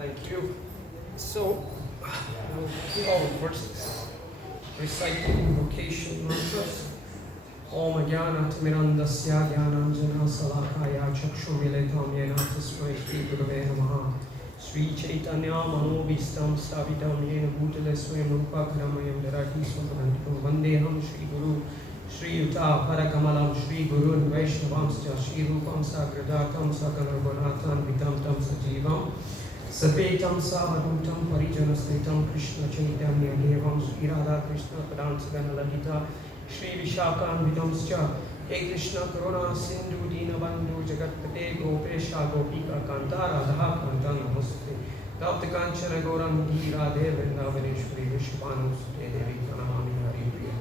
Thank you. So, we'll do our verses. Reciting invocation mantras. Om Jnana Timirandasya Jnananjana Salakaya Chakshumilitam Yena Tasmai Shri Gurave Namaha. Sri Chaitanya Manobhistam Stavitam Yena Bhutale Swayam Rupakaramayam Darati Swatanantam Vandeham Shri Guru Shri Yuta Parakamalam Shri Guru Vaishnavamscha Shri Rupam Sagradatam Sakalarvanatan Vitamtam Sajivam Sapetam Savadutam Parijanastetam Krishna Chaitanya Devam Sri Radha Krishna Padansagana Lalita Shri Vishakam Vidamscha Hey Krishna Karuna Sindhu Dinabandhu Jagatpate Gopesha Gopika Kanta Radha Kanta Namaste Tapta Kanchana Gaurangi Radhe Vrindavaneshwari Vishwanuste Devi Pranamami Hari Priya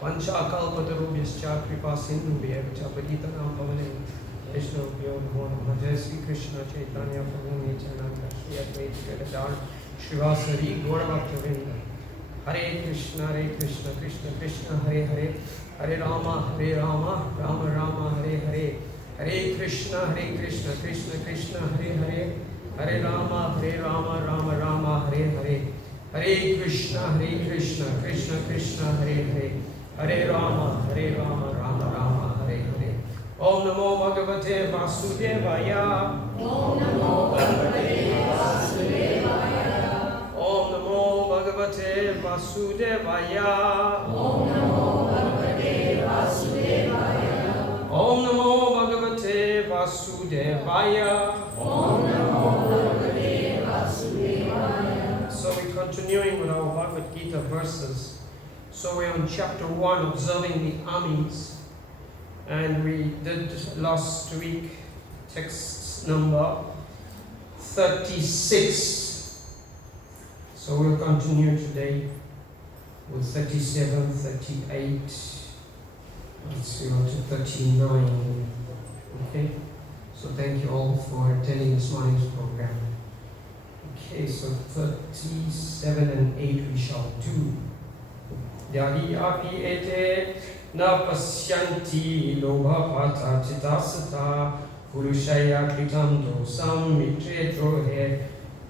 Pancha Kalpatarubhyascha Kripa Sindhu Vyavacha Paditanam Pavane Krishna Pyo Namo Namaha Jai Sri Krishna Chaitanya Prabhu Nityananda Shri Advaita Gadadhar Srivasari Gaurabhaktavinda Hare Krishna Krishna Krishna Hare Hare Hare Rama Rama Rama Hare Hare Hare Krishna Krishna Krishna Hare Hare Hare Rama Rama Rama Hare Hare Hare Krishna Krishna Hare Hare Hare Rama Rama Hare Hare Om Namo Bhagavate Vasudevaya Om Namo Bhagavate Vasudevaya Om Namo Bhagavate Vasudevaya Om Namo Bhagavate Vasudevaya Om Namo Bhagavate Vasudevaya Om Namo Bhagavate Vasudevaya. So we're continuing with our Bhagavad-gita verses. So we're on chapter 1, observing the armies. And we did last week text number 36. So we'll continue today with 37, 38, let's see, on to 39. Okay? So thank you all for attending this morning's program. Okay, so 37 and 8 we shall do. Yadi api ete na pasyanti lobha pata chitasata purushaya kritam dosam mitre drohe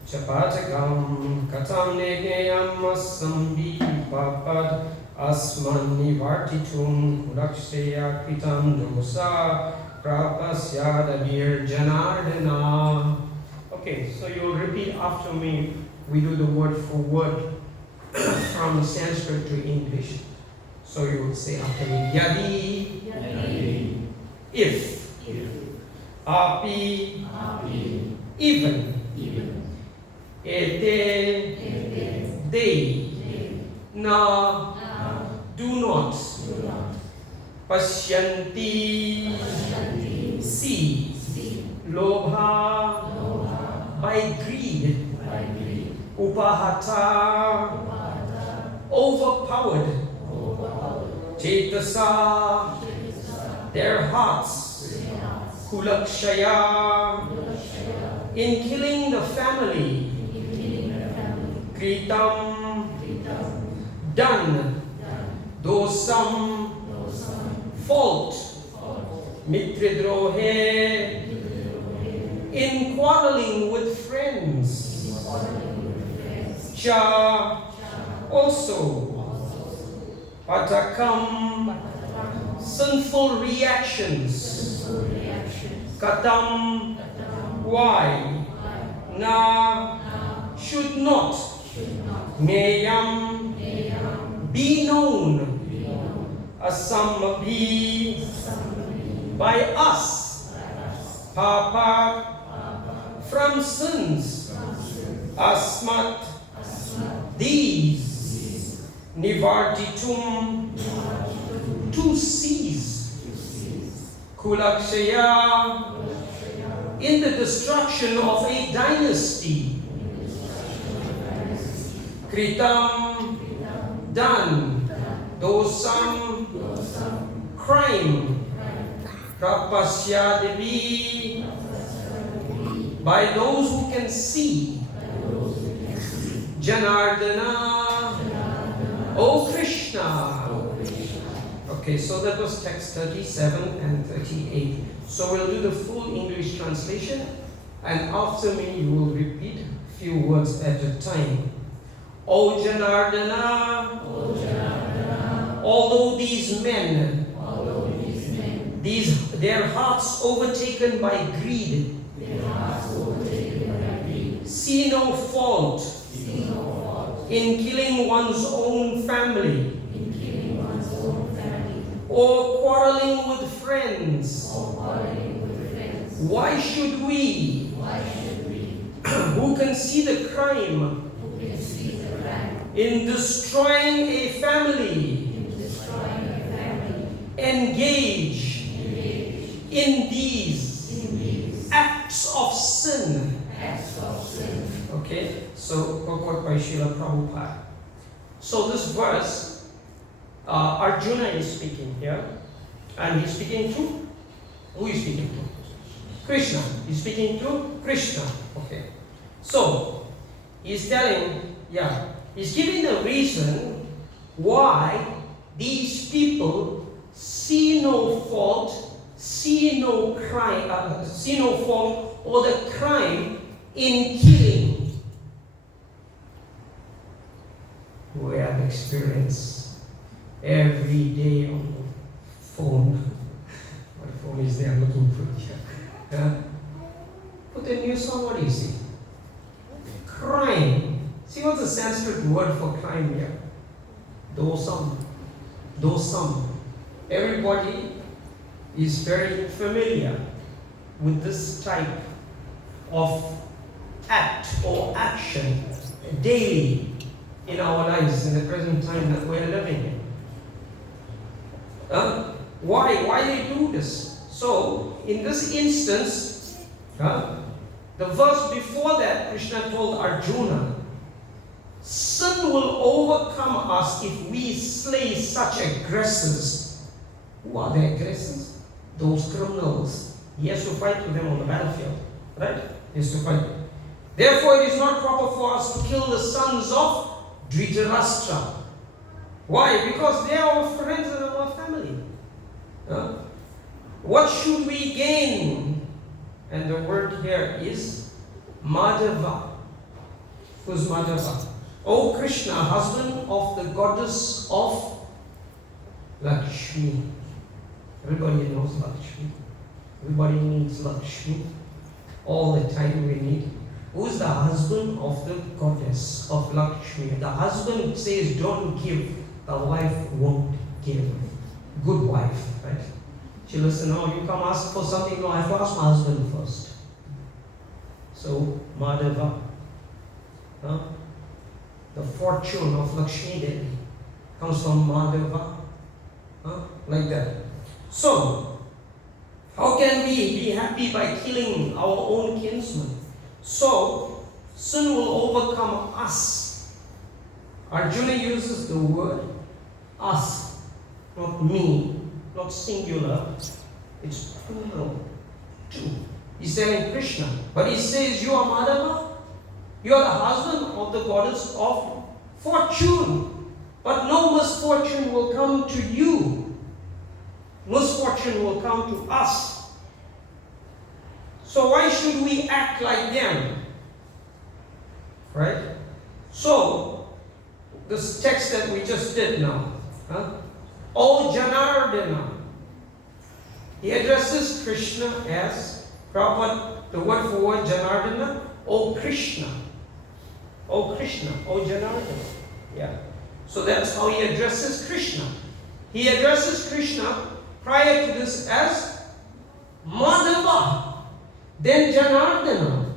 chapatakam katam negeyam asambi papad asman nivartitum kulakshaya kritam dosa prapasyadabir janardana. Okay, so you'll repeat after me. We do the word for word from Sanskrit to English. So you will say after me, Yadi, if, Api, even, Ete, they, Na, do not, Pashyanti, see, Lobha, by greed, Upahata, overpowered, Chetasa, their hearts, Kulakshaya, in killing the family, Kritam, done, Dosam, fault, Mitridrohe, in quarreling with friends, Cha, also, Patakam, sinful reactions, Katam, why, Na, should not, Meyam, be known, Asambhi, by us, Papa, from sins, Asmat, these, Nivartitum, to cease, Kulakshaya, in the destruction of a dynasty, Kritam, done, Dosam, crime, Prapasya Devi, by those who can see, Janardana, O Krishna. Okay, so that was text 37 and 38. So we'll do the full English translation, and after me you will repeat few words at a time. O Janardana, although these men, their hearts overtaken by greed, see no fault in killing one's own family, or quarreling with friends. Why should we, who can see the crime in destroying a family, engage in these acts of sin? Okay, so quote by Srila Prabhupada. So this verse, Arjuna is speaking here, and he's speaking to, who is speaking to? Krishna. He's speaking to Krishna. Okay, so he's telling, he's giving the reason why these people see no fault, see no crime, see no fault or the crime in killing. We have experience every day on the phone. My phone is there looking for you. Put a news on, what do you see? Crime. See what's the Sanskrit word for crime here? Dosam. Dosam. Everybody is very familiar with this type of act or action daily in our lives in the present time that we're living in. Why they do this? So, in this instance, the verse before that, Krishna told Arjuna, sin will overcome us if we slay such aggressors. Who are the aggressors? Those criminals. He has to fight with them on the battlefield. Right? He has to fight. Therefore, it is not proper for us to kill the sons of Dhritarashtra. Why? Because they are our friends and our family. What should we gain? And the word here is Madhava. Who's Madhava? O Krishna, husband of the goddess of Lakshmi. Everybody knows Lakshmi. Everybody needs Lakshmi. All the time we need. Who's the husband of the goddess of Lakshmi? The husband says, don't give. The wife won't give. Good wife, right? She listen, oh, you come ask for something. No, I have to ask my husband first. So, Madhava. The fortune of Lakshmi Devi comes from Madhava. Like that. So, how can we be happy by killing our own kinsmen? So, sin will overcome us. Arjuna uses the word us, not me, not singular. It's plural, two. He's saying Krishna, but he says you are Madhava, you are the husband of the goddess of fortune. But no misfortune will come to you. Misfortune will come to us. So why should we act like them? Right? So, this text that we just did now. O Janardana. He addresses Krishna as, Prabhupada, the word for word Janardana, O Krishna. O Krishna, O Janardana. Yeah. So that's how he addresses Krishna. He addresses Krishna prior to this as Madhava. Then Janardana.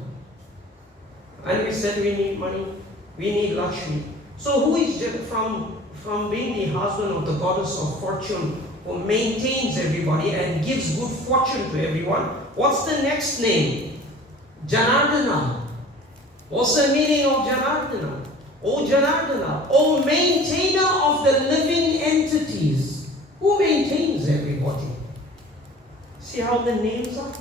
And we said we need money, we need Lakshmi. So who is from being the husband of the goddess of fortune who maintains everybody and gives good fortune to everyone? What's the next name? Janardana. What's the meaning of Janardana? O Janardana, O maintainer of the living entities. Who maintains everybody? See how the names are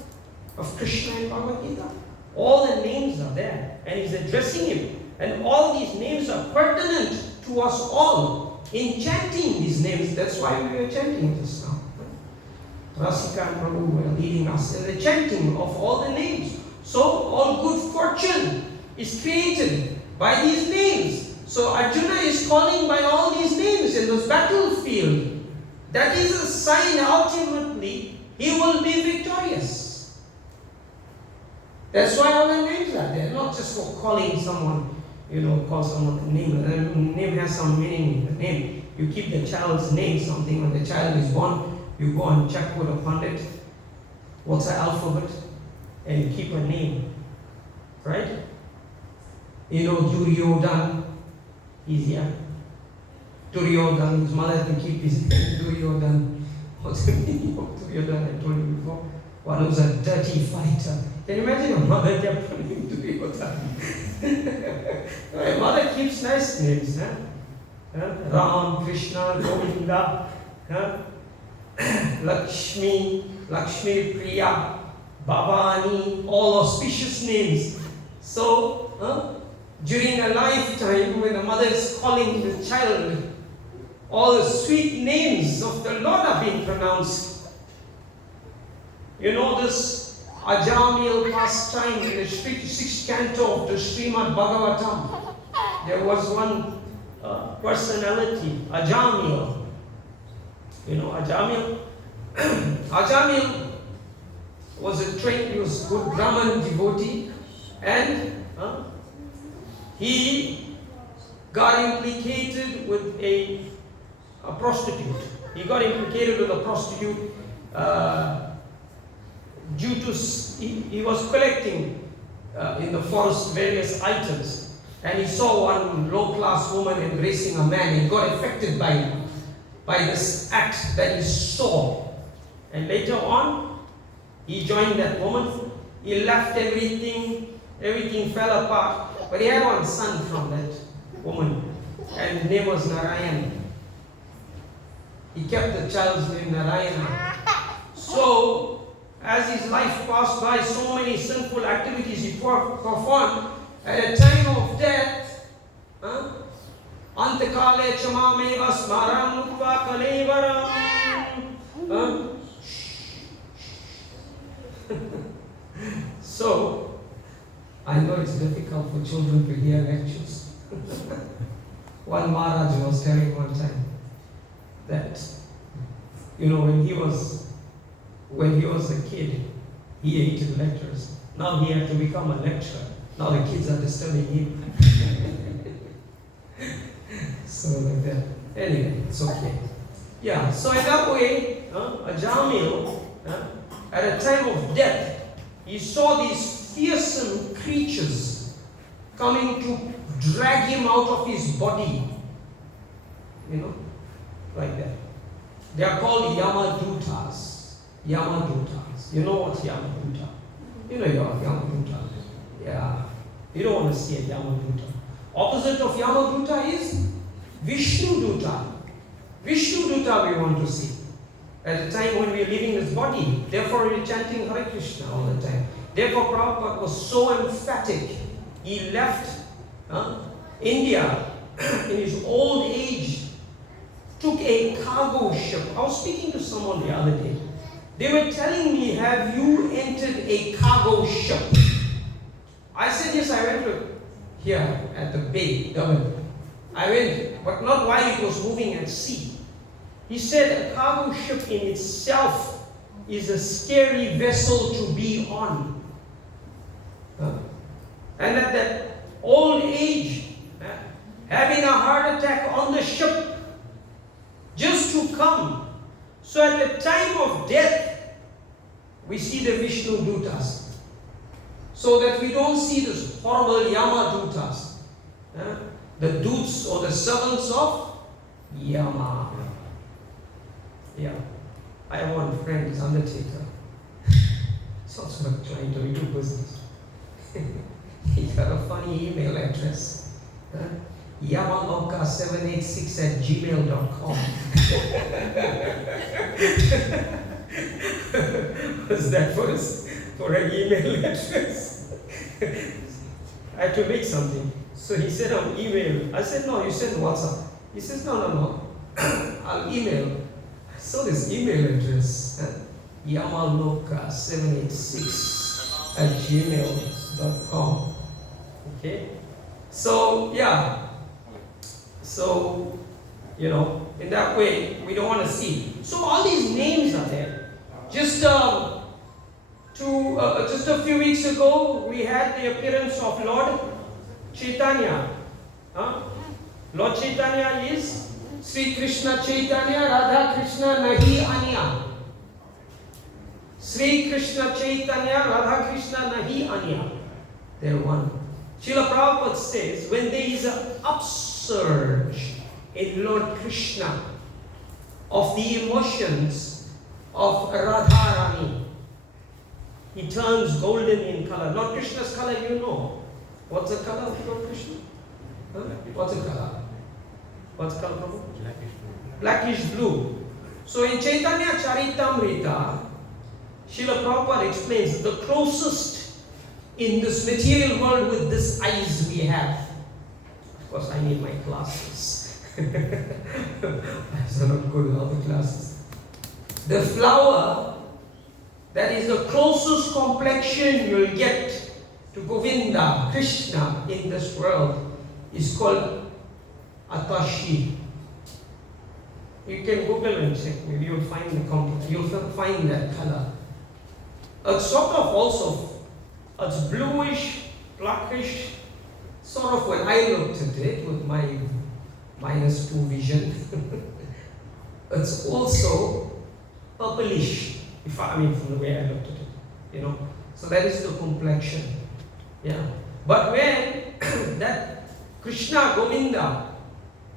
of Krishna and Bhagavad-gita? All the names are there, and he's addressing him. And all these names are pertinent to us all. In chanting these names, that's why we are chanting this now. Rasika and Prabhu were leading us in the chanting of all the names. So, all good fortune is created by these names. So Arjuna is calling by all these names in this battlefield. That is a sign ultimately he will be victorious. That's why all the names are there, not just for calling someone, call someone a name. The name has some meaning. The name, you keep the child's name something. When the child is born, you go and check with a pundit, what's the alphabet, and you keep a name, right? Duryodhan, he's here. Duryodhan, his mother had to keep his name. Duryodhan. What's the meaning of Duryodhan? I told you before. One who's a dirty fighter. Can you imagine your mother kept calling him Duryodhan? My mother keeps nice names. Ram, Krishna, Govinda, Lakshmi, Priya, Bhavani, all auspicious names. So, during a lifetime, when the mother is calling the child, all the sweet names of the Lord are being pronounced. This Ajamil pastime in the sixth canto of the Srimad Bhagavatam. There was one personality, Ajamil. Ajamil. Ajamil was a trained, he was a good Brahman devotee, and he got implicated with a prostitute. He got implicated with a prostitute due to, he was collecting in the forest various items, and he saw one low-class woman embracing a man, and he got affected by this act that he saw. And later on, he joined that woman, he left everything fell apart, but he had one son from that woman, and his name was Narayan. He kept the child's name Narayan. So, as his life passed by, so many sinful activities he performed, at a time of death, Antakale chamameva smaram utva kalevaram. So, I know it's difficult for children to hear lectures. One Maharaj was telling one time that, when he was a kid, he hated lectures. Now he had to become a lecturer. Now the kids are disturbing him. So like that. Anyway, it's okay. Yeah, so in that way, Ajamil, at a time of death, he saw these fearsome creatures coming to drag him out of his body. Like that. They are called Yamadutas. Yamadutas. You know what's Yamaduta? You know your Yamaduta. Yeah. You don't want to see a Yamaduta. Opposite of Yamaduta is Vishnuduta. Vishnuduta we want to see. At the time when we are leaving this body. Therefore we are chanting Hare Krishna all the time. Therefore Prabhupada was so emphatic. He left India in his old age, took a cargo ship. I was speaking to someone the other day. They were telling me, have you entered a cargo ship? I said, yes, I went to here at the bay, Dublin. I went, but not while it was moving at sea. He said a cargo ship in itself is a scary vessel to be on. And at that old age, having a heart attack on the ship, just to come. So at the time of death, we see the Vishnu Dutas. So that we don't see this horrible Yama Dutas. The Dutes or the servants of Yama. Yeah. I have one friend, he's undertaker. He's also trying to do business. He got a funny email address. Yamaloka786@gmail.com. What's that for an email address? I had to make something. So he said on email. I said, no, you send WhatsApp. He says, no. I'll email. I saw this email address. Yamaloka786@gmail.com. Okay? So, yeah. So, in that way, we don't want to see. So all these names are there. Just a few weeks ago, we had the appearance of Lord Chaitanya. Huh? Lord Chaitanya is Sri Krishna Chaitanya, Radha Krishna Nahi Anya. Sri Krishna Chaitanya, Radha Krishna Nahi Anya. They're one. Srila Prabhupada says, when there is an upsurge in Lord Krishna of the emotions of Radharani, he turns golden in color. Lord Krishna's color, you know. What's the color of Lord Krishna? Huh? What's the color? What's the color, Prabhu? Blackish blue. So in Chaitanya Charitamrita, Srila Prabhupada explains the closest in this material world with this eyes we have. Of course, I need my glasses. I'm not good with all the glasses. The flower that is the closest complexion you'll get to Govinda, Krishna in this world is called Atashi. You can Google and check, maybe you'll find that color. It's sort of also, it's bluish, blackish, sort of when I looked at it with my -2 vision. It's also purplish, from the way I looked at it, So that is the complexion. Yeah. But when that Krishna Govinda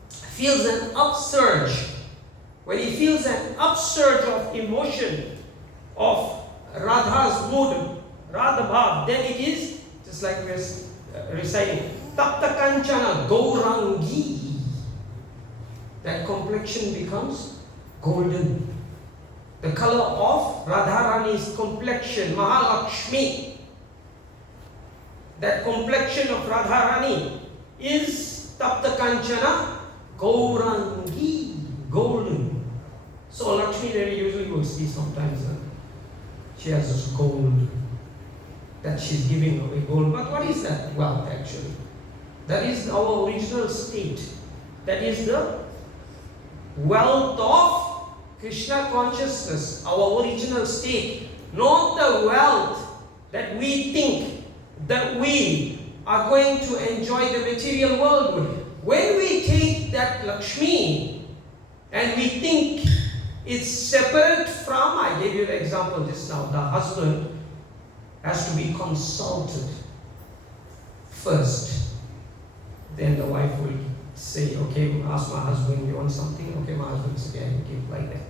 feels an upsurge, when he feels an upsurge of emotion of Radha's mood, Radha Bhav, then it is just like we're reciting Tapta Kanchana Gaurangi. That complexion becomes golden. The color of Radharani's complexion, Mahalakshmi. That complexion of Radharani is Tapta Kanchana Gaurangi, golden. So Lakshmi Devi usually will see sometimes she has this gold that she's giving away, gold. But what is that wealth actually? That is our original state. That is the wealth of Krishna consciousness, our original state. Not the wealth that we think that we are going to enjoy the material world with. When we take that Lakshmi and we think it's separate from, I gave you the example just now, the husband has to be consulted first. Then the wife will say, okay, ask my husband, you want something? Okay, my husband says, yeah, you give like that.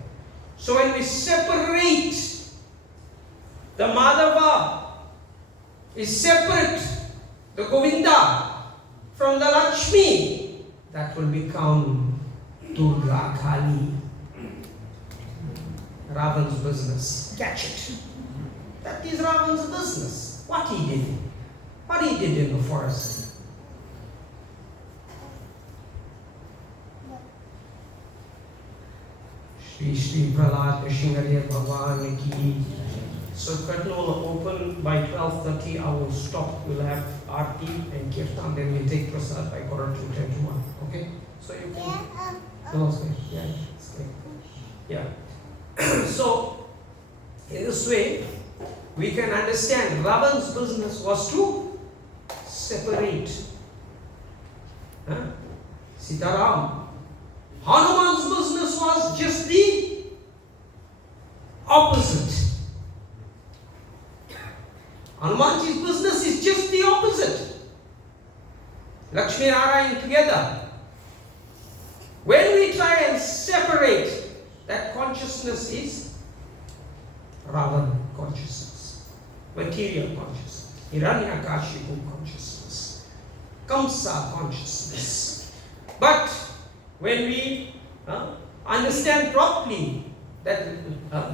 So when we separate, the Madhava is separate, the Govinda from the Lakshmi, that will become Durga Kali. Ravan's business. Catch it. That is Ravan's business. What he did in the forest. Shri Prahlad Shingadev Bhagwan ki. So curtain will open by 12:30. I will stop. We'll have Aarti and Kirtan. Then we'll take Prasad by 1:45. Okay? So you can. No, it's good. Yeah, it's good. Yeah. So, in this way, we can understand Ravan's business was to separate Sitaram. Hanuman's business was just the opposite. Hanumanji's business is just the opposite. Lakshmi Narayan together. When we try and separate, that consciousness is Ravan consciousness, material consciousness, Hiranyakashipu consciousness, Kamsa consciousness. But when we understand properly that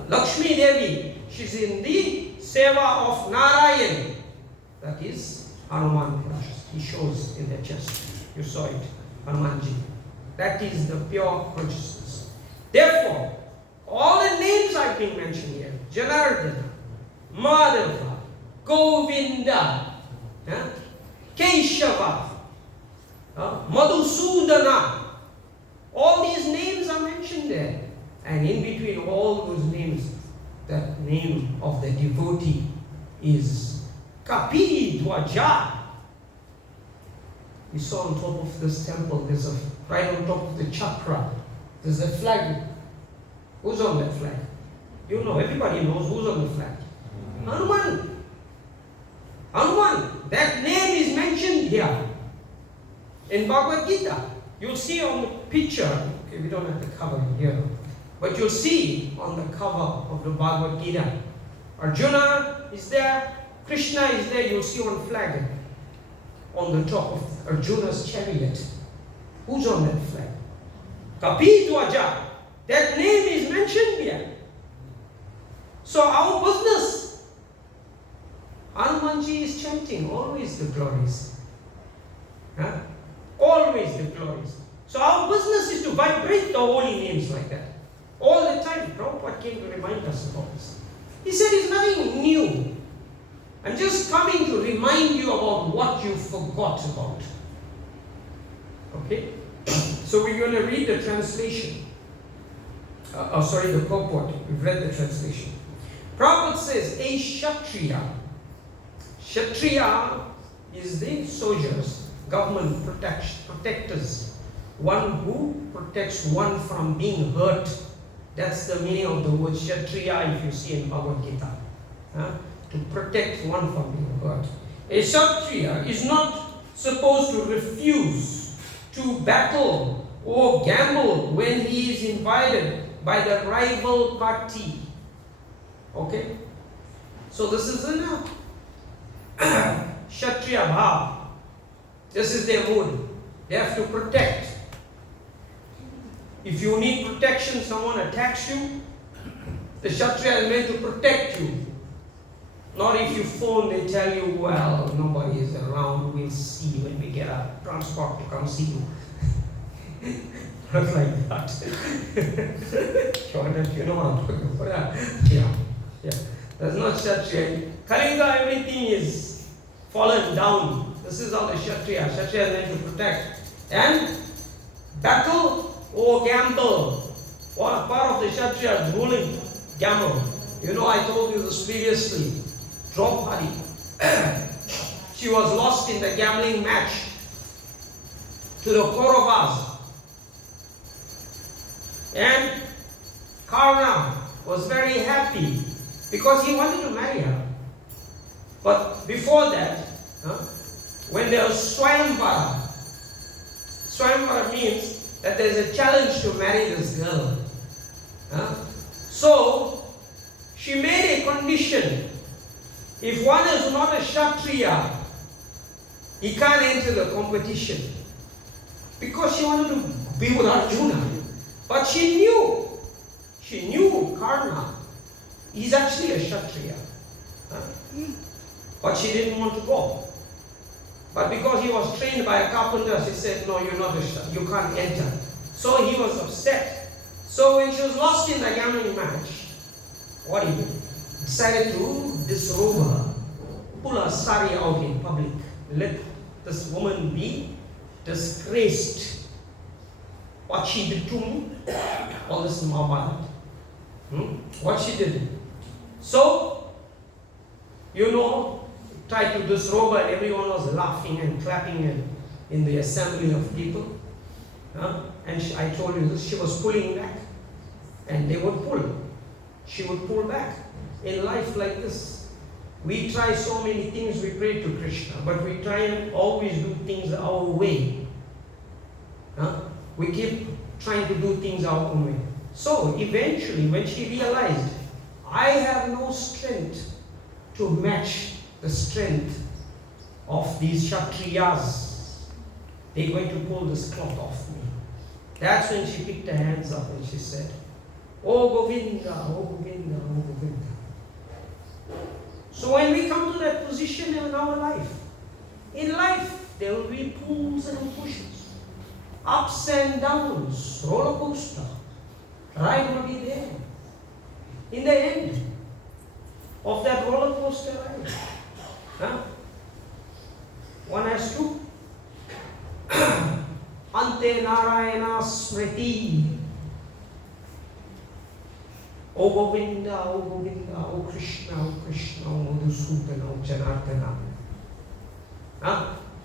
Lakshmi Devi, she's in the seva of Narayan, that is Hanuman consciousness. He shows in the chest. You saw it, Hanumanji. That is the pure consciousness. Therefore, all the names I've been mentioned here, Janardana, Madhava, Govinda, came Keshava, Madhusudana. All these names are mentioned there. And in between all those names, the name of the devotee is Kapi Dwaja. You saw on top of this temple, right on top of the chakra, there's a flag. Who's on that flag? You know, everybody knows who's on the flag. Hanuman. Hanuman. That name is mentioned here in Bhagavad-gita. You'll see on the picture, okay, we don't have the cover here, but you'll see on the cover of the Bhagavad-gita, Arjuna is there, Krishna is there. You'll see one flag on the top of Arjuna's chariot. Who's on that flag? Kapidwaja. That name is mentioned here. So our business, Hanumanji is chanting always the glories. Huh? Always the glories. So our business is to vibrate the holy names like that. All the time. Prabhupada came to remind us about this. He said it's nothing new. I'm just coming to remind you about what you forgot about. Okay? So we're going to read the translation. The purport. We've read the translation. Prabhupada says, a Kshatriya. Kshatriya is the soldiers, government protectors. One who protects one from being hurt. That's the meaning of the word Kshatriya if you see in Bhagavad-gita. To protect one from being hurt. A Kshatriya is not supposed to refuse to battle or gamble when he is invited by the rival party. Okay? So this is a Kshatriya bhav. This is their mood. They have to protect. If you need protection, someone attacks you, the Kshatriya is meant to protect you. Not if you phone, they tell you, well, nobody is around, we'll see when we get a transport to come see you. Not like that. You know what I'm talking about? Yeah. That's not Kshatriya. Kalinga, everything is fallen down. This is how the Kshatriya. Kshatriya is meant to protect. And battle or gamble. What part of the Kshatriya is ruling? Gamble. You know, I told you this previously. Draupadi. She was lost in the gambling match to the Kauravas. And Karna was very happy because he wanted to marry her. But before that, when there was Swayamvara, Swayamvara means that there's a challenge to marry this girl. So, she made a condition. If one is not a Kshatriya, he can't enter the competition. Because she wanted to be with Arjuna. But she knew Karna. He's actually a Kshatriya. But she didn't want to go. But because he was trained by a carpenter, she said, no, you're not a Kshatriya, you can't enter. So he was upset. So when she was lost in the gambling match, what he did? Decided to disrobe her, pull her sari out in public, let this woman be disgraced. What she did to me, all this in Mahabharata. What she did. So, tried to disrobe her, everyone was laughing and clapping in the assembly of people. And I told you this, she was pulling back. And they would pull. She would pull back. In life like this, we try so many things, we pray to Krishna, but we try and always do things our way. We keep trying to do things our own way. So eventually, when she realized, I have no strength to match the strength of these Kshatriyas, they're going to pull this cloth off me. That's when she picked her hands up and she said, Oh Govinda, oh Govinda, oh Govinda. So when we come to that position in our life, in life there will be pulls and pushes, ups and downs, roller coaster. Ride will be there. In the end of that roller coaster ride, one has as to Ante Narayana Smriti. O Govinda, O Govinda, O Krishna, O Krishna, O Madhusudana, O Janardana.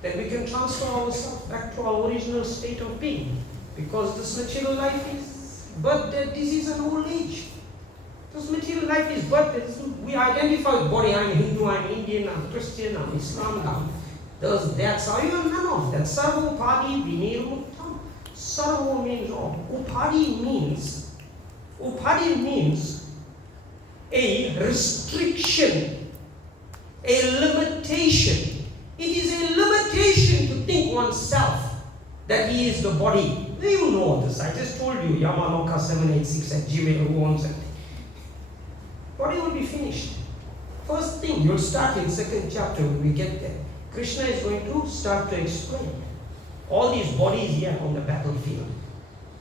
Then we can transfer ourselves back to our original state of being. Because this material life is birth, death, disease and old age. This material life is birth, death. We identify with body. I'm Hindu, I'm Indian, I'm Christian, I'm Islam, I'm that's how you are none of that. Sarvo Upadi Vinirmuttam. Sarvo means all. Upadi means a restriction, a limitation. It is a limitation to think oneself that he is the body. You know this. I just told you, yamanoka786@gmail, who owns it. Body will be finished. First thing, you'll start in second chapter when we get there. Krishna is going to start to explain all these bodies here on the battlefield.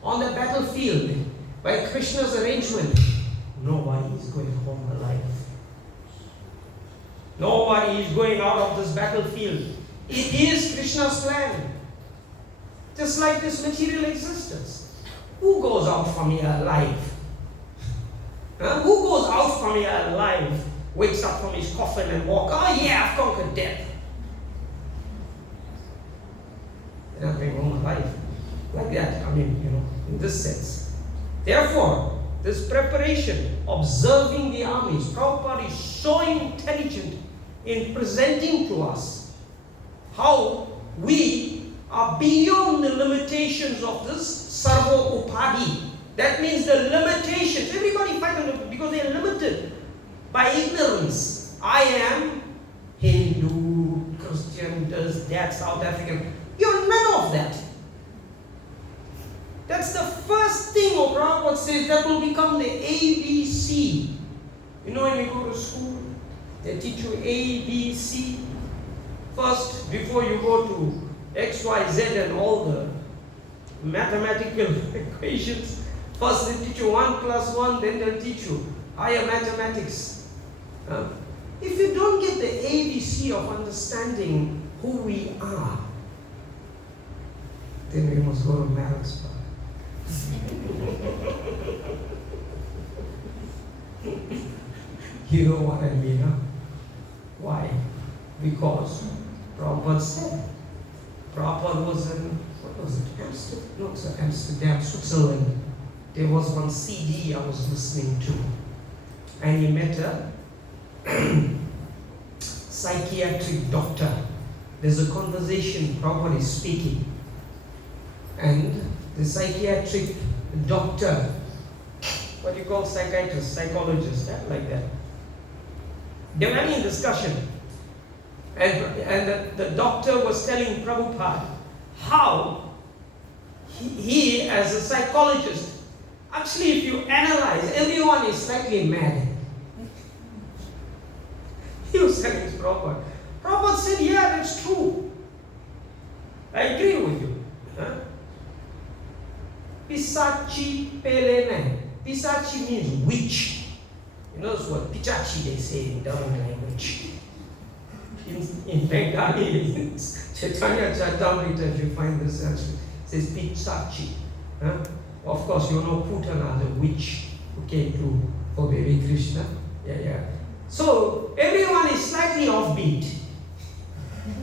On the battlefield, by Krishna's arrangement, nobody is going home alive. Nobody is going out of this battlefield. It is Krishna's plan. Just like this material existence. Who goes out from here alive? Who goes out from here alive, wakes up from his coffin and walks, oh yeah, I've conquered death. They're not going home alive. Like that, in this sense. Therefore, this preparation, observing the armies, Prabhupada is so intelligent in presenting to us how we are beyond the limitations of this Sarva Upadi. That means the limitations. Everybody fights them because they are limited by ignorance. I am Hindu, Christian, this, that, South African. You're none of that. That's the first thing Prabhupada says that will become the ABC. You know when you go to school, they teach you ABC. First, before you go to X, Y, Z and all the mathematical equations, first they teach you 1 + 1, then they'll teach you higher mathematics. If you don't get the ABC of understanding who we are, then we must go to Maths. You know what I mean, huh? Why? Because Prabhupada said, Prabhupada was in, what was it, Amsterdam, Switzerland. There was one CD I was listening to, and he met a psychiatric doctor. There's a conversation, Prabhupada is speaking, and the psychiatric doctor, what do you call psychiatrist, psychologist, like that. They were having a discussion, and the doctor was telling Prabhupada how he as a psychologist, actually if you analyze, everyone is slightly mad. He was telling Prabhupada. Prabhupada said, yeah, that's true. I agree with you. Pisachi pelene. Pisachi means witch. You know what Pichachi they say in Tamil language. In Bengali, Chaitanya Charitamrita, if you find this actually, it says Pichachi. Of course, you know Putana, the witch who came for baby Krishna. Yeah. So everyone is slightly offbeat.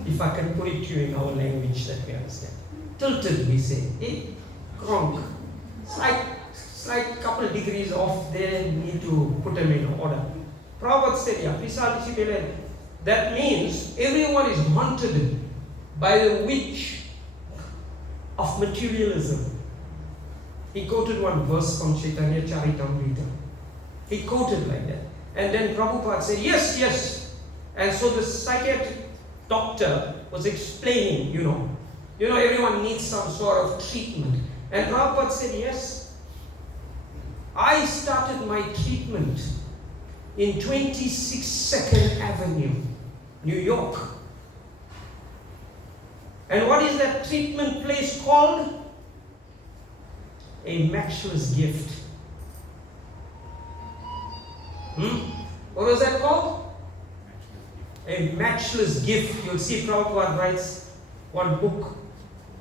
If I can put it to you in our language that we understand. Tilted, we say. Kronk. Slight couple of degrees off there, need to put them in order. Prabhupada said, yeah, that means everyone is haunted by the witch of materialism. He quoted one verse from Chaitanya Charitamrita. He quoted like that. And then Prabhupada said, yes. And so the psychiatric doctor was explaining, everyone needs some sort of treatment. And Prabhupada said, yes. I started my treatment in 26 2nd Avenue, New York. And what is that treatment place called? A matchless gift. What was that called? A matchless gift. You'll see Prabhupada writes one book,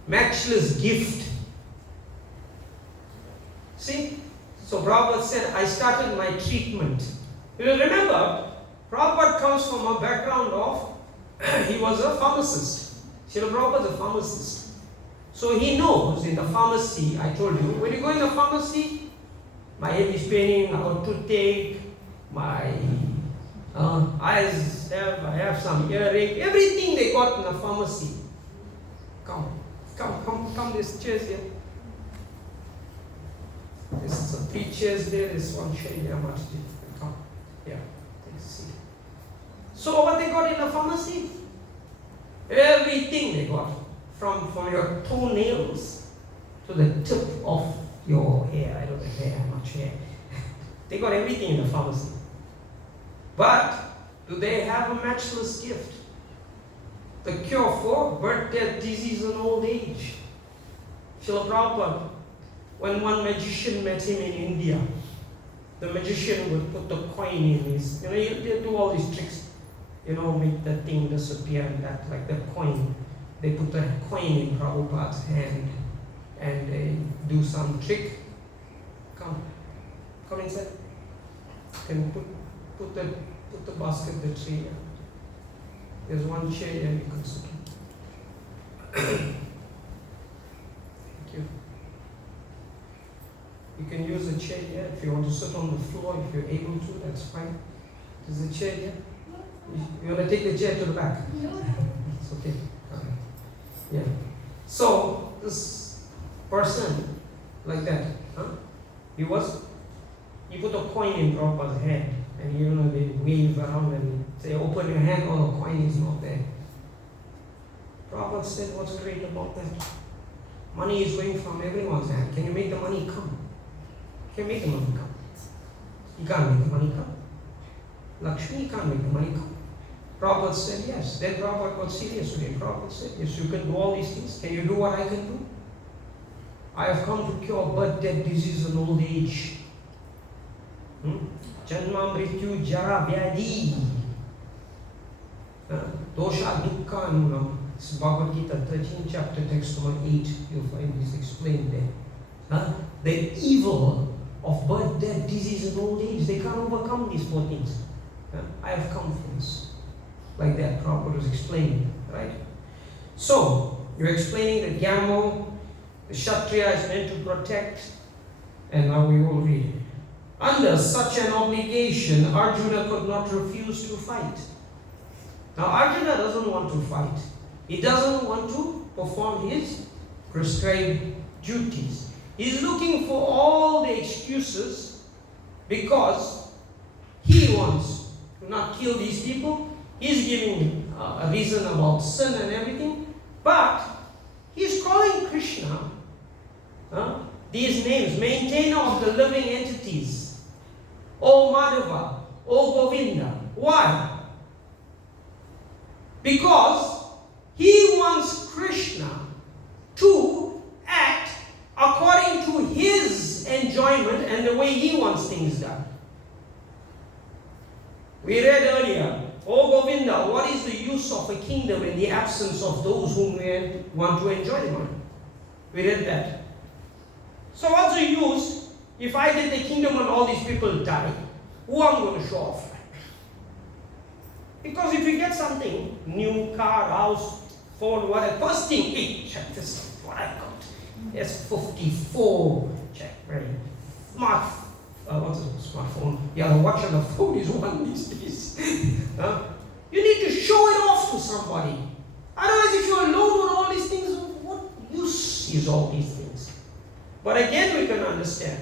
Matchless Gift. See? So Prabhupada said, I started my treatment. You will remember, Prabhupada comes from a background of, he was a pharmacist. Srila Prabhupada is a pharmacist. So he knows in the pharmacy, I told you, when you go in the pharmacy, my head is paining, I have toothache, my eyes I have some earache, everything they got in the pharmacy. Come, this chair's here. There's some 3 chairs there, there's 1 chair here, much. Come, yeah, take a seat. So what they got in the pharmacy? Everything they got. From your toenails to the tip of your hair. I don't have hair, much hair. They got everything in the pharmacy. But do they have a matchless gift? The cure for birth, death, disease, and old age. Srila Prabhupada, when one magician met him in India, the magician would put the coin in his, they do all these tricks, make the thing disappear and that, like the coin. They put the coin in Prabhupada's hand and they do some trick. Come inside. Can you put the basket, the tree. There's 1 chair here you can sit on. Thank you. You can use a chair here if you want to sit on the floor. If you're able to, that's fine. There's a chair here. You want to take the chair to the back? It's okay. Yeah. So this person, like that, he put a coin in Prabhupada's hand, and they wave around and say, open your hand, oh, the coin is not there. Prabhupada said, what's great about that? Money is going from everyone's hand. Can you make the money come? Can you make the money come? You can't make the money come. Lakshmi can't make the money come. Prabhupada said yes. Then Prabhupada got serious with him. Prabhupada said, yes, you can do all these things. Can you do what I can do? I have come to cure birth, death, disease, and old age. Janma, Mrityu, Jara, Vyadi. Dosha, Dukkha, Anunam. This is Bhagavad-gita, 13th chapter, text number 8. You'll find this explained there. The evil of birth, death, disease, and old age, they can't overcome these 4 things. I have come for this. Like that, Prabhupada was explaining, right? So, you're explaining that Gyamo, the Kshatriya is meant to protect, and now we will read it. Under such an obligation, Arjuna could not refuse to fight. Now, Arjuna doesn't want to fight. He doesn't want to perform his prescribed duties. He's looking for all the excuses because he wants to not kill these people. He's giving a reason about sin and everything, but he's calling Krishna these names, maintainer of the living entities. O Madhava, O Govinda. Why? Because he wants Krishna to act according to his enjoyment and the way he wants things done. We read earlier, O Govinda, what is the use of a kingdom in the absence of those whom we want to enjoy the money? We read that. So what's the use if I get the kingdom and all these people die? Who am I going to show off? Because if you get something, new car, house, phone, whatever, first thing, hey, check this out, what I got. S54, check, right? What's a smartphone? Yeah, the watch on the phone is one these days. You need to show it off to somebody. Otherwise, if you're alone with all these things, what use is all these things? But again, we can understand.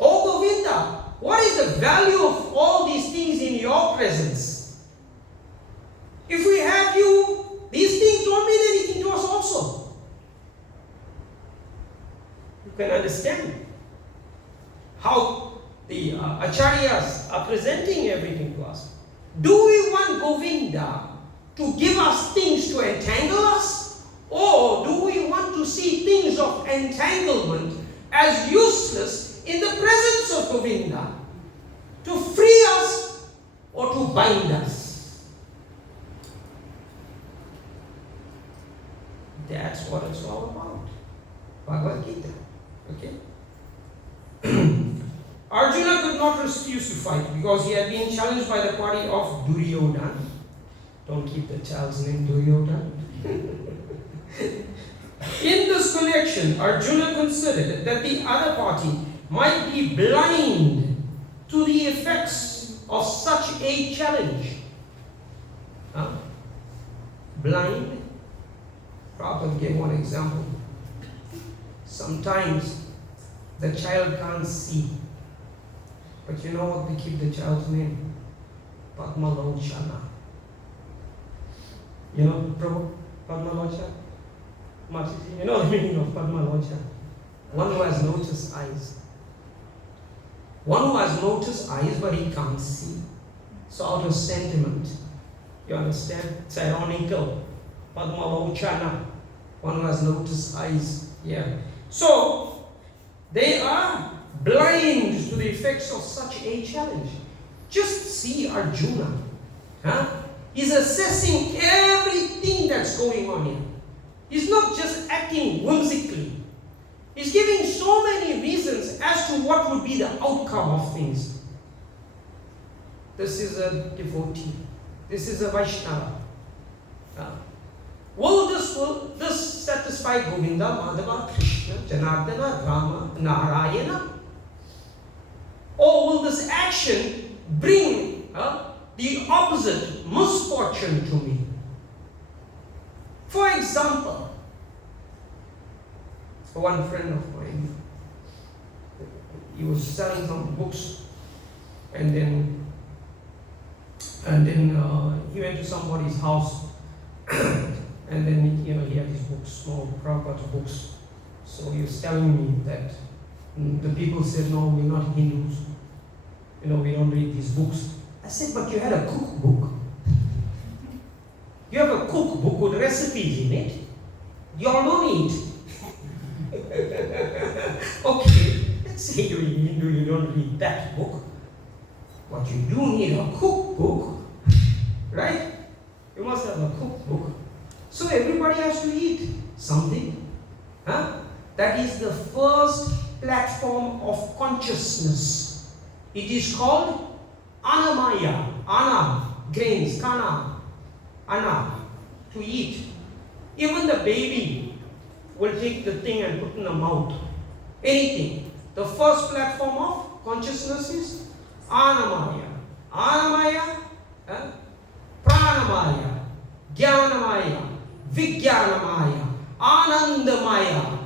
Oh, Govinda, what is the value of all these things in your presence? If we have you, these things don't mean anything to us also. You can understand how the acharyas are presenting everything to us. Do we want Govinda to give us things to entangle us? Or do we want to see things of entanglement as useless in the presence of Govinda to free us or to bind us? That's what it's all about. Bhagavad-gita. Okay? Arjuna could not refuse to fight because he had been challenged by the party of Duryodhana. Don't keep the child's name Duryodhana. In this connection, Arjuna considered that the other party might be blind to the effects of such a challenge. Blind? Prabhupada gave one example. Sometimes the child can't see. But you know what they keep the child's name? Padmalochana. You know, Prabhu? Padmalochana? You know the meaning of Padmalochana? One who has lotus eyes. One who has lotus eyes but he can't see. So out of sentiment, you understand? It's ironical. Padmalochana. One who has lotus eyes. Yeah. So, they are blind to the effects of such a challenge. Just see Arjuna. He's assessing everything that's going on here. He's not just acting whimsically. He's giving so many reasons as to what would be the outcome of things. This is a devotee. This is a Vaishnava. Will this satisfy Govinda, Madhava, Krishna, Janardana, Rama, Narayana? Or will this action bring the opposite misfortune to me? For example, one friend of mine, he was selling some books, and then he went to somebody's house, and then he had his books, small Prabhupada books. So he was telling me that the people said, no, we're not Hindus. We don't read these books. I said, but you had a cookbook. You have a cookbook with recipes in it. You all don't eat. Okay, let's say you're Hindu, you don't read that book. But you do need a cookbook, right? You must have a cookbook. So everybody has to eat something. That is the first platform of consciousness. It is called Anamaya. Ana, grains, kana, ana, to eat. Even the baby will take the thing and put in the mouth. Anything. The first platform of consciousness is Anamaya. Anamaya, Pranamaya, Jnanamaya, Vijnanamaya, Anandamaya.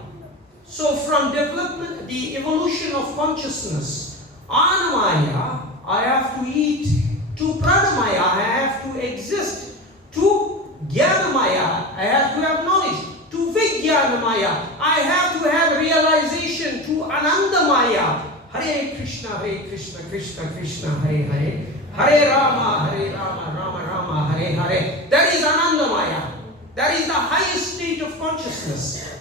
So from development, the evolution of consciousness, Anamaya, I have to eat. To Pranamaya, I have to exist. To Jnanamaya, I have to have knowledge. To Vijnanamaya, I have to have realization. To Anandamaya, Hare Krishna, Krishna Krishna, Hare Hare, Hare Rama, Rama Rama, Hare Hare. That is Anandamaya. That is the highest state of consciousness.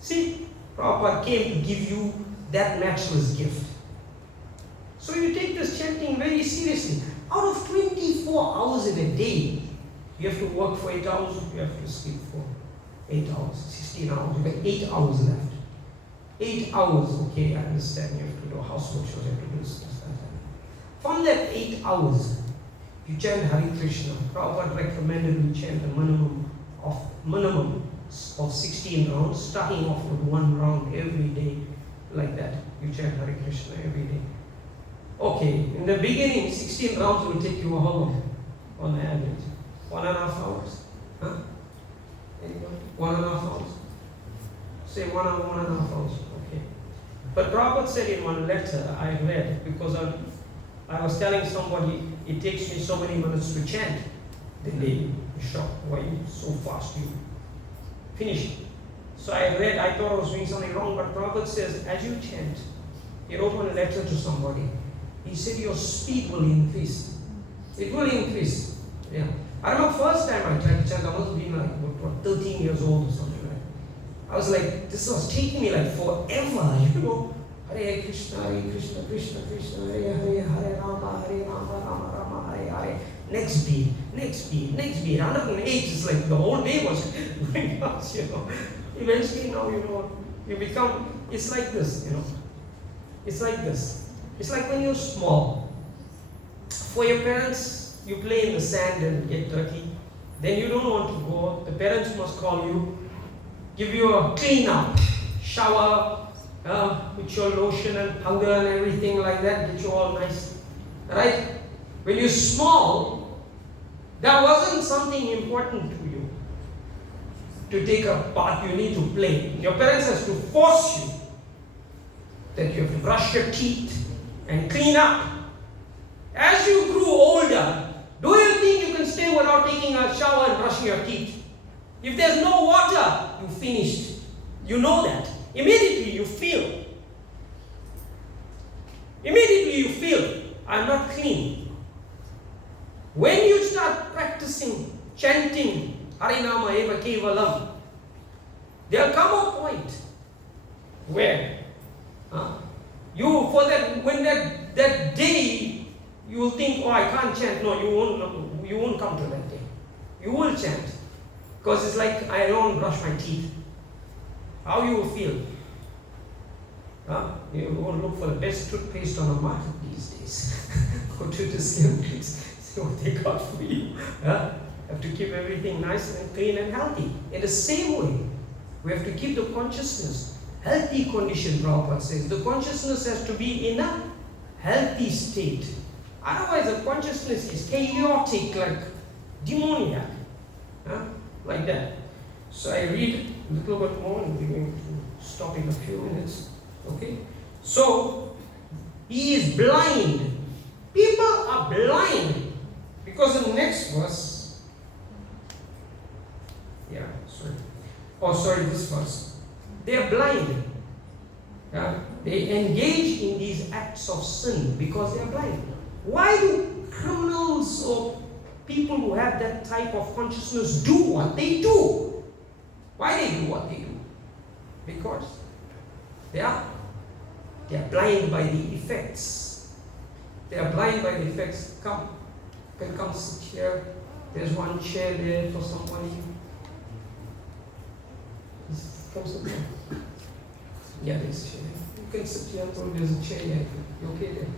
See, Prabhupada came to give you that matchless gift. So you take this chanting very seriously. Out of 24 hours in a day, you have to work for 8 hours, you have to sleep for 8 hours, 16 hours, you have 8 hours left. 8 hours, okay, I understand, you have to do housework, you have to do this, that. From that 8 hours, you chant Hare Krishna. Prabhupada recommended we chant a minimum of 16 rounds, starting off with 1 round every day, like that. You chant Hare Krishna every day. Okay, in the beginning, 16 rounds will take you how long? On average? 1.5 hours? Anybody? 1.5 hours? Say 1 hour, 1.5 hours. Okay. But Prabhupada said in one letter I read, because I was telling somebody it takes me so many minutes to chant. Then they were shocked. Why you so fast? You finish. So I thought I was doing something wrong, but Prabhupada says, as you chant, he wrote one letter to somebody. He said your speed will increase. It will increase. Yeah. I remember first time I tried to chant, I must have been like 13 years old or something like that. I was like, this was taking me like forever, Hare Krishna, Krishna Krishna, Hare Hare, Hare Rama, Rama Rama, Hare Hare. Next beat, next beat, next beat. 108 is like the whole day was going past, Eventually now, you become, it's like this, It's like this. It's like when you're small. For your parents, you play in the sand and get dirty. Then you don't want to go. The parents must call you, give you a clean up, shower, with your lotion and powder and everything like that, get you all nice. Right? When you're small, that wasn't something important to you. To take a bath, you need to play. Your parents has to force you that you have to brush your teeth and clean up. As you grew older, do you think you can stay without taking a shower and brushing your teeth? If there's no water, you finished. You know that. Immediately you feel. I'm not clean. When you start practicing, chanting, Harinama Eva Kevalam, there'll come a point where when that day you will think, oh, I can't chant. No, you won't come to that day. You will chant. Because it's like, I don't brush my teeth. How you will feel? You won't look for the best toothpaste on the market these days. Go to the skin, please. See what they got for you. Have to keep everything nice and clean and healthy. In the same way, we have to keep the consciousness healthy condition. Prabhupada says the consciousness has to be in a healthy state. Otherwise, the consciousness is chaotic, like demoniac, like that. So I read a little bit more, and we're going to stop in a few minutes. Okay? So he is blind. People are blind because in the next verse. This verse. They are blind. They engage in these acts of sin because they are blind. Why do criminals or people who have that type of consciousness do what they do? Why they do what they do? Because they are blind by the effects. They are blind by the effects. Come, you can come sit here. There's one chair there for somebody. Come sit there. Yeah, there's a chair. You can sit here. There's a chair here. You okay there?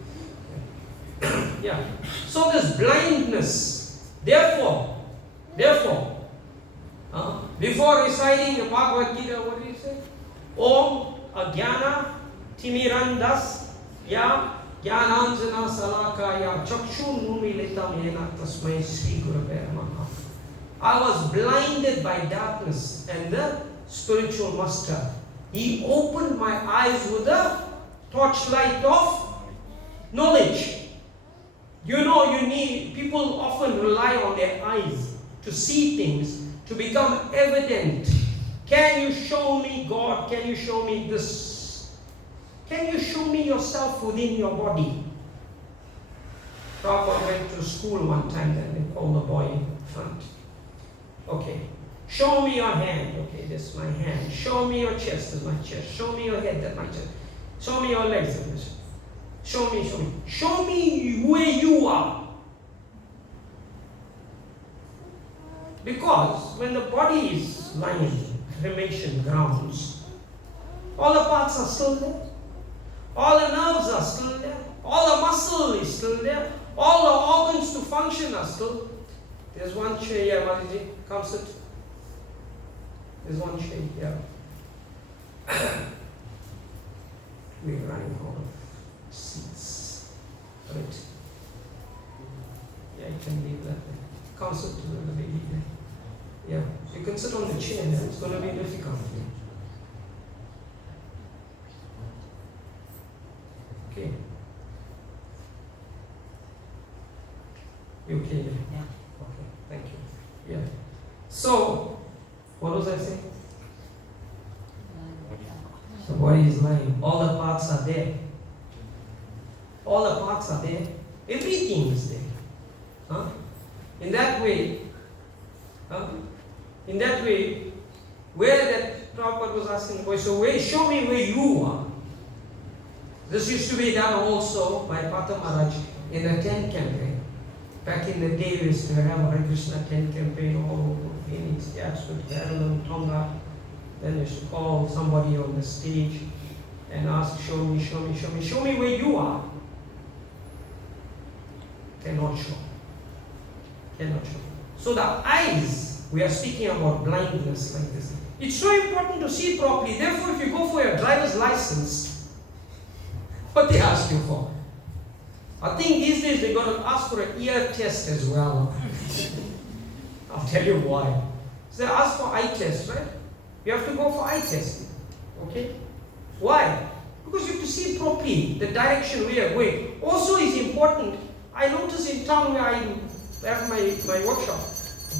Yeah. So there's blindness. Therefore, before reciting the Bhagavad-gita, what do you say? Om Ajnana Timirandas Ya Jnananjana Salakaya Chakshun Numilitam Yena Tasmai Sri Gurave Namaha. I was blinded by darkness, and the spiritual master, he opened my eyes with the torchlight of knowledge. People often rely on their eyes to see things, to become evident. Can you show me God? Can you show me this? Can you show me yourself within your body? Prabhupada went to school one time, and they called the boy in front. Okay, show me your hand. Okay, this is my hand. Show me your chest. This is my chest. Show me your head. That's my chest. Show me your legs. Show me. Show me where you are. Because when the body is lying in cremation grounds, all the parts are still there. All the nerves are still there. All the muscle is still there. All the organs to function are still. There's one chair here, Mataji. Come sit. There's one chair here. We're running out of seats. Right? Yeah, you can leave that there. Come sit to the lady there. Yeah, you can sit on the chair there. It's going to be difficult. Okay. You okay there? Yeah. Okay, thank you. Yeah. So, what was I saying? The body is lying. All the parts are there. All the parts are there. Everything is there. In that way, where that Prabhupada was asking the boy, so show me where you are. This used to be done also by Pata Maharaj in the tent campaign. Back in the day, we used to have a Hare Krishna tent campaign all over Phoenix, Gadswood, Maryland, Tonga. Then they used to call somebody on the stage and ask, show me, show me, show me, show me where you are. Cannot show. Cannot show. So the eyes, we are speaking about blindness like this. It's so important to see properly. Therefore, if you go for your driver's license, what they ask you for? I think these days they're going to ask for an ear test as well. I'll tell you why. So they ask for eye test, right? You have to go for eye testing. Okay? Why? Because you have to see properly the direction we are going. Also is important. I notice in town where I have my workshop,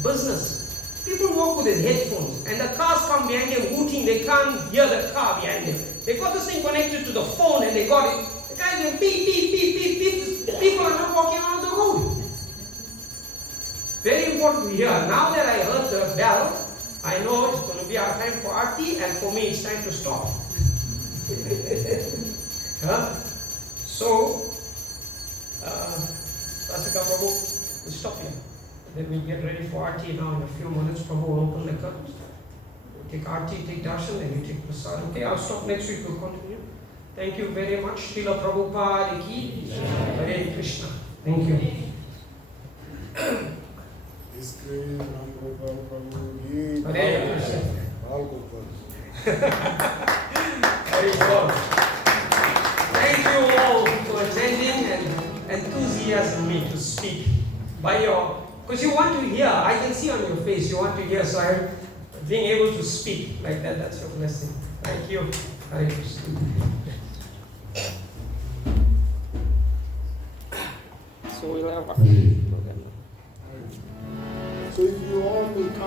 business, people walk with their headphones and the cars come behind them hooting, they can't hear the car behind them. They got this thing connected to the phone and they got it. The guy going beep, beep, beep, beep, beep. People are not walking on the road. Very important to hear. Now that I heard the bell, I know it's going to be our time for Aarti, and for me it's time to stop. Huh? So, Rasika Prabhu, we'll stop here. Then we get ready for Aarti now in a few minutes. Prabhu will open the curtains. We'll take Aarti, take darshan, and you take prasad. Okay, I'll stop next week, we'll continue. Thank you very much. Srila Prabhupada ki Hare Krishna. Thank you. Hare Krishna. Very good. Thank you all for attending and enthusiasm me to speak by your, because you want to hear. I can see on your face you want to hear. So I'm being able to speak like that. That's your blessing. Thank you. Hare Krishna. So we'll have. So if you all will come.